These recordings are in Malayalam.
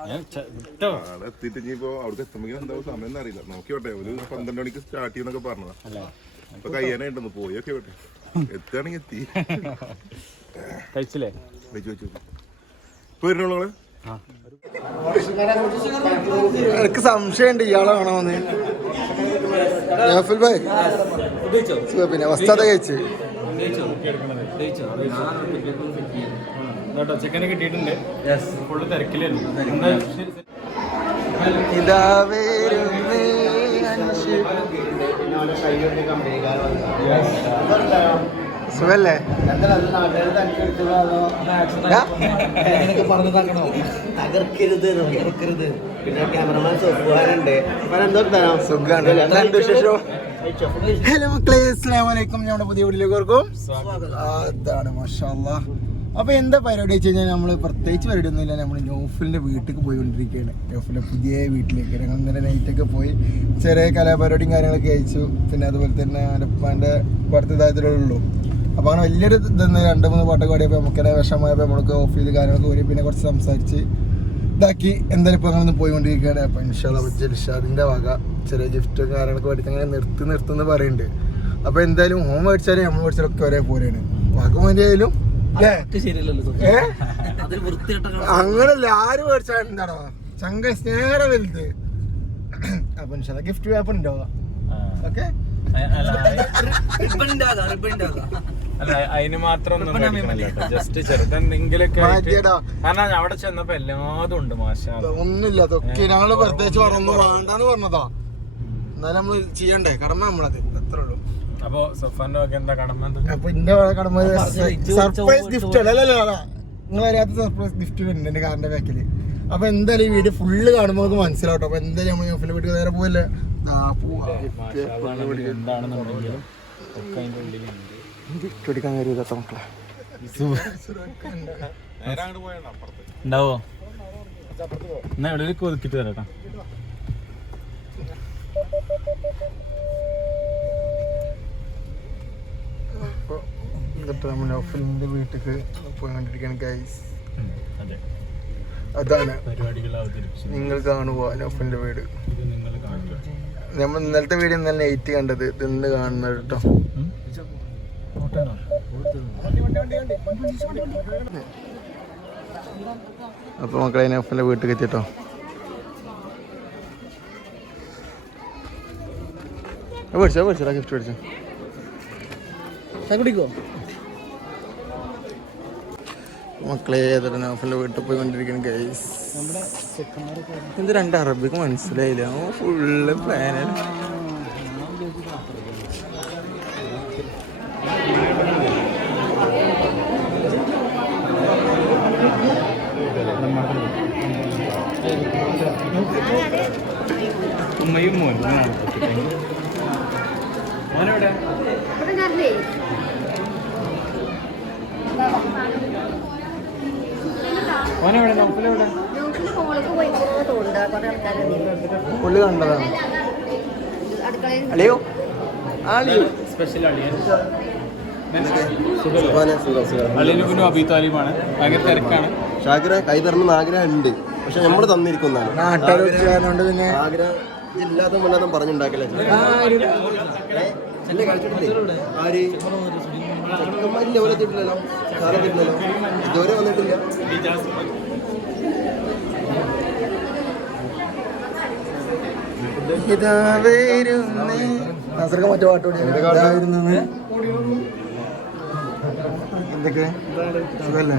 ആളെ എത്തിയിട്ട് ഇനിയിപ്പോ അവിടെ എത്തുമ്പോൾ എന്താ സമയം അറിയില്ല. നോക്കിയോട്ടെ, ഒരു 12 മണിക്ക് സ്റ്റാർട്ട് ചെയ്യുന്നൊക്കെ പറഞ്ഞതാ. ഇപ്പൊ കയ്യാനായിട്ടൊന്ന് പോയൊക്കെ വിട്ടെ, എത്തുകയാണെങ്കിൽ എത്തി. കഴിച്ചില്ലേ? വെച്ചു ഇപ്പൊ വരുന്നുള്ളൂ. എനിക്ക് സംശയമുണ്ട് ഇയാളാണോന്ന്. പിന്നെ വസ്താത കഴിച്ച് ചിക്കൻ കിട്ടിയിട്ടുണ്ട്. ഫുള്ള് തിരക്കിലായിരുന്നു. ഇതാ വരുന്നേ സുഖല്ലേ? പിന്നെ ക്യാമറമാൻ സുഖാനുണ്ട്. ഹലോ മക്കളെ, അസ്സലാമു അലൈക്കും. നമ്മുടെ പുതിയ വീട്ടിലേക്ക് ഓർക്കും അതാണ് മാഷാഅല്ലാഹ്. അപ്പോൾ എന്താ പരിപാടി വെച്ച് കഴിഞ്ഞാൽ നമ്മൾ പ്രത്യേകിച്ച് പരിപാടി ഒന്നുമില്ല. നമ്മൾ നൗഫലിൻ്റെ വീട്ടിലേക്ക് പോയിക്കൊണ്ടിരിക്കുകയാണ്. നൗഫലിൻ്റെ പുതിയ വീട്ടിലേക്ക് ഞങ്ങൾ ഇന്നലെ നൈറ്റൊക്കെ പോയി ചെറിയ കലാപരിപാടിയും കാര്യങ്ങളൊക്കെ അയച്ചു. പിന്നെ അതുപോലെ തന്നെ അലപ്പാൻ്റെ പഠിത്തതായത്തിലുള്ളൂ. അപ്പോൾ അങ്ങനെ വലിയൊരു ഇതെന്ന് 2-3 പാട്ടൊക്കെ പാടിയപ്പോൾ നമുക്കെന്നെ വിഷമമായപ്പോൾ നമ്മൾക്ക് ഓഫ് ചെയ്ത് കാര്യങ്ങളൊക്കെ പോയി. പിന്നെ കുറച്ച് സംസാരിച്ച് ഇതാക്കി എന്തായാലും ഇപ്പോൾ ഞങ്ങളൊന്ന് പോയിക്കൊണ്ടിരിക്കുകയാണ്. അപ്പോൾ ഇൻഷാ അല്ലാഹ് ജൽഷാദിൻ്റെ വക ചെറിയ ഗിഫ്റ്റും കാര്യങ്ങളൊക്കെ മേടിച്ച് അങ്ങനെ നിർത്തുമെന്ന് പറയുന്നുണ്ട്. അപ്പോൾ എന്തായാലും ഹോം മേടിച്ചാലും നമ്മൾ മേടിച്ചാലൊക്കെ ഒരേ പോലെയാണ്. വക മതിയായാലും അങ്ങനല്ല, ആര് മേടിച്ചാൽ എന്താണോ ചങ്ക സ്നേഹ വലുത്. അപ്പൊ ഗിഫ്റ്റ് പേപ്പർ ഉണ്ടോ? ഓക്കെ, അല്ല അതിന് മാത്രം ജസ്റ്റ് ചെറുതെന്തെങ്കിലൊക്കെ. കാരണം അവിടെ ചെന്നപ്പോ എല്ലാതും ഉണ്ട്. മാഷാ ഒന്നുമില്ല, അതൊക്കെ ഞങ്ങള് പ്രത്യേകിച്ച് പറഞ്ഞു വേണ്ടാന്ന് പറഞ്ഞതാ. എന്നാലും നമ്മള് ചെയ്യണ്ടേ കടമ നമ്മളത്, അത്രേ ഉള്ളൂ. അപ്പൊ സഫാന്റെ ഒക്കെ എന്താ കടമ? അപ്പൊ എന്റെ കടമ സർപ്രൈസ് ഗിഫ്റ്റ് അല്ല, നിങ്ങൾ അറിയാത്ത സർപ്രൈസ് ഗിഫ്റ്റ് ഉണ്ട് എന്റെ കാറിന്റെ ബാക്കില്. അപ്പൊ എന്തായാലും ഈ വീഡിയോ ഫുള്ള് കാണുമ്പോൾ നമുക്ക് മനസ്സിലാവട്ടോ. അപ്പൊ എന്തായാലും നമ്മൾ യൂഫിലെ വീട്ടിൽ നേരെ പോയല്ലേ. എന്താണെന്നുണ്ടെങ്കിലും ചൊടിക്കാൻ കാര്യമില്ലാത്ത മക്കളെ ഉണ്ടാവോ? എന്നാ എവിടെയൊക്കെ ഒതുക്കിട്ട് തരാട്ടാ. നമ്മൾ നൗഫലിന്റെ വീട്ടിലേക്ക് പോയിക്കൊണ്ടിരിക്കുകയാണ് ഗൈസ്. അതാണ് നിങ്ങൾ കാണുക നൗഫലിന്റെ വീട്. നമ്മൾ ഇന്നലത്തെ വീട് ഇന്നലെ നൈറ്റ് കണ്ടത്, ഇത് ഇന്ന് കാണുന്നത് കേട്ടോ. അപ്പൊ മക്കളെ നൗഫലിന്റെ വീട്ടിലേക്ക് എത്തിട്ടോ. മേടിച്ചാ ഗിഫ്റ്റ് മേടിച്ചോ. കുടിക്കോ മക്കളെ? നൗഫലിന്റെ വീട്ടിൽ പോയിക്കൊണ്ടിരിക്കുന്നു ഗൈസ്. ഇത് 2 അറബിക്ക് മനസ്സിലായില്ല, ഫുള്ള് പ്ലാനാണ്. ഉമ്മയും മോനും പുള്ളി കണ്ടതാണ്. അളിയോ സ്പെഷ്യൽ അളിയനും അബി താലിമാണ്. ഭയങ്കര തിരക്കാണ്. ഷാക്കിറ കൈ തരണമെന്ന് ആഗ്രഹം ഉണ്ട്, പക്ഷെ നമ്മൾ തന്നിരിക്കുന്നതാണ്. നാട്ടുകാരുണ്ട്. പിന്നെ ആഗ്രഹം ഇല്ലാത്ത മുല്ലാത്തം പറഞ്ഞുണ്ടാക്കില്ല. കളിച്ചിട്ടില്ലേ ആര് ചെക്കന്മാരില്ല, പോലെ എത്തിയിട്ടില്ലല്ലോ, കാലത്തിട്ടില്ലല്ലോ, ഇതുവരെ വന്നിട്ടില്ല. ഇതാ വരുന്നേ നസർക്ക് മറ്റേ പാട്ട് പാടിയായിരുന്നു. എന്തൊക്കെ സുഖല്ലേ?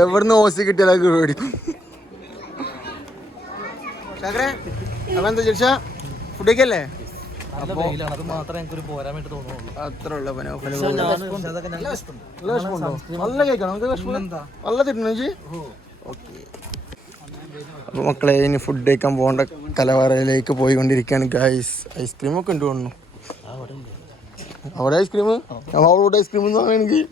എവിടുന്ന് ഓസി കിട്ടിയാലും മേടിക്കും. അപ്പൊ എന്താ ചോദിച്ചാ ഫുഡൊക്കെയല്ലേ? അത്ര ഉള്ള നല്ല കഴിക്കണം. നല്ല തിട്ടണേ. ഓക്കെ, അപ്പൊ മക്കളെ ഇനി ഫുഡ് കഴിക്കാൻ പോകേണ്ട കലവറയിലേക്ക് പോയിക്കൊണ്ടിരിക്കുകയാണ് ഗൈസ്. ഐസ്ക്രീം ഒക്കെ ഉണ്ട് തോന്നുന്നു. അവിടെ ഐസ്ക്രീം, അവിടെ ഐസ്ക്രീം എന്ന് പറയുകയാണെങ്കിൽ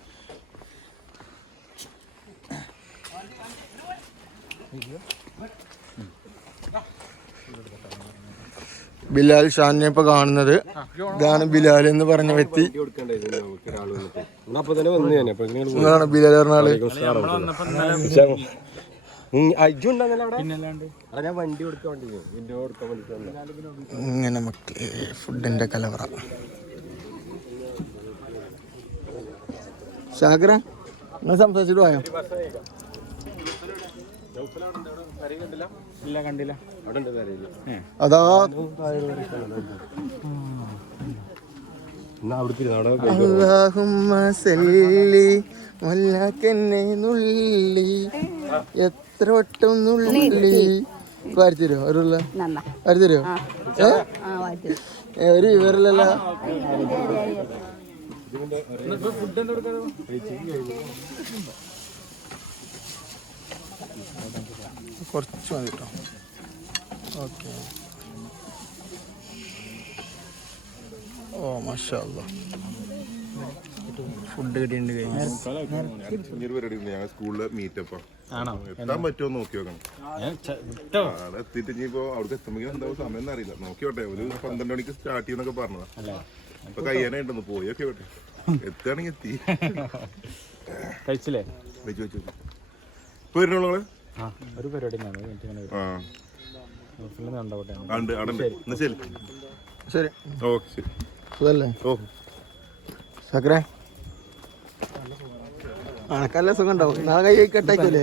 ബിലാൽ ഷാനെ ഇപ്പൊ കാണുന്നത്. ഇതാണ് ബിലാൽ എന്ന് പറഞ്ഞ വ്യക്തി. നിങ്ങളാണ് ബിലാൽ പറഞ്ഞ ആള്. ഇങ്ങനെ മക്കളെ ഫുഡിന്റെ കലവറ. ഷാക്കറ നിങ്ങൾ സംസാരിച്ചിട്ട് പോയോ? അതാ അല്ലാഹുമ്മ സല്ലി വല്ലകന്നെ നുള്ളി എത്ര വട്ടം നുള്ളി വാരിത്തരോ ഒരു വാരിത്തരോ? ഒരു വിവരമില്ലല്ലോ. കുറച്ച് മതി കേട്ടോ. ഓക്കെ. ഓ മാഷാ അല്ലാ ഫുഡ് കിട്ടിയിട്ടുണ്ട്. ഞങ്ങൾ സ്കൂളില് മീറ്റപ്പാ എത്താൻ പറ്റുമോ നോക്കി നോക്കണം. എത്തിയിട്ട് ഇനിയിപ്പോ അവിടെ എത്തുമ്പോ എന്താവും സമയം ഒന്നും അറിയില്ല. നോക്കിയോട്ടെ ഒരു 12 മണിക്ക് സ്റ്റാർട്ട് ചെയ്യുന്നൊക്കെ പറഞ്ഞതാ. അപ്പൊ കഴിയാനായിട്ടൊന്ന് പോയി ഒക്കെ വിട്ടെ. എത്തുകയാണെങ്കിൽ എത്തി. കഴിച്ചില്ലേ? വെച്ചു വെച്ചു ഇപ്പൊ വരുന്നുള്ളൂ. ഒരു പരിപാടി ശരി. ഓക്കെ ശരി. സുഖല്ലേ? ഓ സക്കറേ അണക്കല്ല സുഖം ഉണ്ടാവും. നാളെ കൈ കെട്ടായിക്കല്ലേ?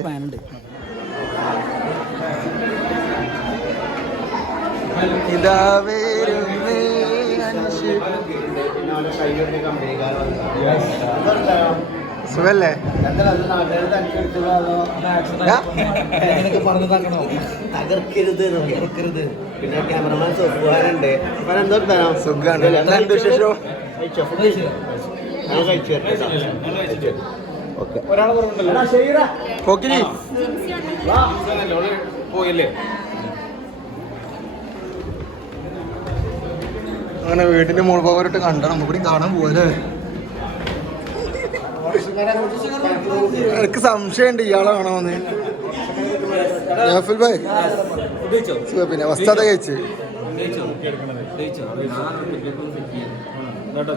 ഇതാ വരുന്നേ സുഖല്ലേ? പിന്നെ ക്യാമറമാൻ സുഖാനുണ്ട്. സുഖാണ്. എന്തുണ്ട് വിശേഷം? പോയല്ലേ? അങ്ങനെ വീടിന്റെ മുകൾ ഭാഗമായിട്ട് കണ്ടാ നമുക്കിവിടെ കാണാൻ പോവല്ലേ? എനിക്ക് സംശയമുണ്ട് ഇയാളാണോന്ന്. ഭായ് പിന്നെ വസ്താത കഴിച്ച്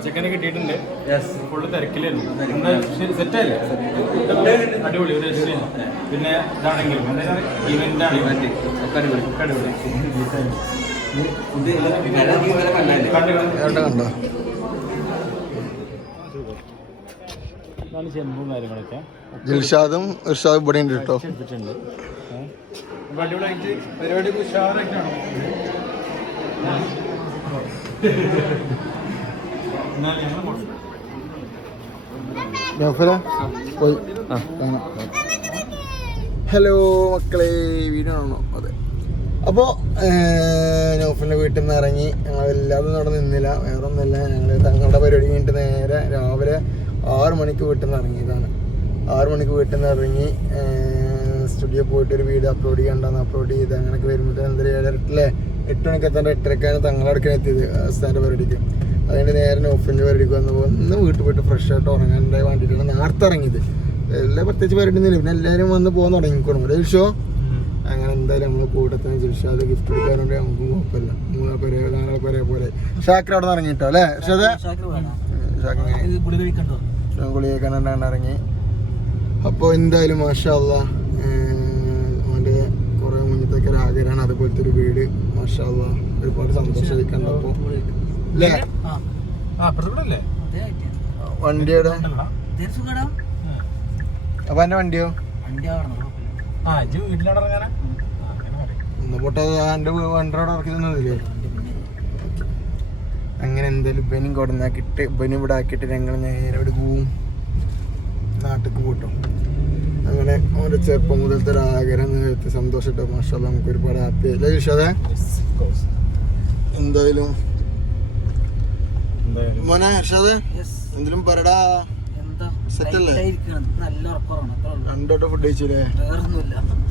ചിക്കനെ കിട്ടിയിട്ടുണ്ട്. ഫുള്ള് തിരക്കിലായിരുന്നു. സെറ്റല്ലേ? അടിപൊളി. ഒരു പിന്നെ ഇതാണെങ്കിലും ഇവന്റ് കണ്ടോ? ചെമ്പും കാര്യങ്ങളൊക്കെ ദിൽഷാദും ഇർഷാദും ഇവിടെ ഉണ്ട് കേട്ടോ. അടിപൊളിയായിട്ട് പരിപാടി ഉഷാറായിട്ടാണോ? ഹലോ മക്കളെ, വീഡിയോ ആണോ? അതെ. അപ്പോൾ നൗഫലിൻ്റെ വീട്ടിൽ നിന്ന് ഇറങ്ങി ഞങ്ങളെല്ലാതും അവിടെ നിന്നില്ല. വേറെ ഒന്നുമില്ല, ഞങ്ങൾ തങ്ങളുടെ പരിപാടി കഴിഞ്ഞിട്ട് നേരെ രാവിലെ 6 മണിക്ക് വീട്ടിൽ നിന്ന് ഇറങ്ങിയതാണ്. 6 മണിക്ക് വീട്ടിൽ നിന്ന് ഇറങ്ങി സ്റ്റുഡിയോ പോയിട്ട് ഒരു വീഡിയോ അപ്ലോഡ് ചെയ്യണ്ടെന്ന് അപ്ലോഡ് ചെയ്ത് അങ്ങനെയൊക്കെ വരുമ്പോഴത്തേന് എന്തൊരു 8 മണിക്ക് എത്തേണ്ട 8:30 തങ്ങളടക്കാൻ എത്തിയത് സ്ഥാൻ്റെ പരിപാടിക്ക്. അതുകൊണ്ട് നേരെ നൗഫലിൻ്റെ പരിപാടിക്ക് വന്നപ്പോൾ ഒന്ന് വീട്ടിൽ പോയിട്ട് ഫ്രഷ് ആയിട്ട് ഉറങ്ങാനായി വേണ്ടിയിട്ടാണ് നേരത്തെ ഇറങ്ങിയത്. എല്ലാം പ്രത്യേകിച്ച് പരിപാടി ഒന്നുമില്ല. പിന്നെ എല്ലാവരും വന്ന് പോകാൻ തുടങ്ങിക്കോളും ഒരു ഷോ. അങ്ങനെ എന്തായാലും നമ്മൾ കൂട്ടത്തിന് ജിൽഷാദ് ഗിഫ്റ്റ് എടുക്കാറുണ്ട്. നമുക്ക് കുഴപ്പമില്ല. നാളെ പോലെ ഷാക്കിർ അവിടെ നിന്ന് ഇറങ്ങിട്ടോ അല്ലേ? ഗുളി കഴിക്കാനാണ് ഇറങ്ങി. അപ്പോൾ എന്തായാലും മാഷാ അല്ലാ അവൻ്റെ കുറേ മുന്നത്തേക്ക് ഒരു ആഗ്രഹമാണ് അതുപോലത്തെ ഒരു വീട്. മാഷാ അല്ലാ ഒരുപാട് സന്തോഷമായി കണ്ടപ്പോൾ അല്ലേ? വണ്ടിയുടെ അപ്പൊ എന്റെ വണ്ടിയോ പൊട്ടാ എന്റെ വണ്ടിയോടെ ഇറക്കി തന്നില്ലേ? അങ്ങനെ എന്തായാലും ബെനും കൊടുന്നാക്കിയിട്ട് ബെനും ഇവിടെ ആക്കിയിട്ട് ഞങ്ങൾ നേരെ ഇവിടെ പോവും, നാട്ടിലേക്ക് പോട്ടും. അങ്ങനെ അവൻ്റെ ചെറുപ്പം മുതലത്തെ ഒരു ആഗ്രഹം നേരത്തെ സന്തോഷിട്ടോ. മാഷാ അല്ലാ നമുക്ക് ഒരുപാട് ഹാപ്പി ആയില്ലേ വിഷാദേ? എന്തായാലും മോനെ ഹർഷാദേ എന്തെങ്കിലും പറടാ. സെറ്റല്ലേ? രണ്ടോട്ട് ഫുഡ് കഴിച്ചില്ലേ?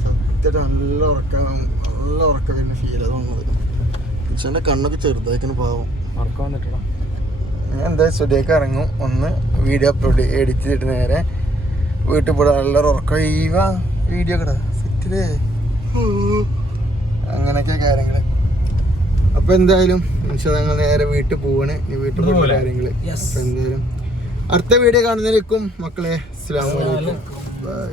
സത്യമായിട്ട് നല്ല ഉറക്കം വരുന്ന ഫീൽ തോന്നുന്നത്. ഉച്ചൻ്റെ കണ്ണൊക്കെ ചെറുതായിക്കുന്ന പാവം. ഞാൻ എന്താ സ്റ്റുഡിയോക്ക് ഇറങ്ങും, ഒന്ന് വീഡിയോ അപ്ലോഡ് എഡിറ്റ് ചെയ്തിട്ട് നേരെ വീട്ടിൽ പോയി നല്ല ഉറക്കം. ഈവാ വീഡിയോ കട സെറ്റിലേ. അങ്ങനെയൊക്കെ കാര്യങ്ങൾ. അപ്പം അപ്പൊ എന്തായാലും ഞങ്ങൾ നേരെ വീട്ടിൽ പോവാണ്. ഇനി വീട്ടിൽ പോകുന്ന കാര്യങ്ങള്. അപ്പൊ എന്തായാലും അടുത്ത വീഡിയോ കാണുന്നതിലേക്കും മക്കളെ അസ്സലാമു അലൈക്കും. ബൈ.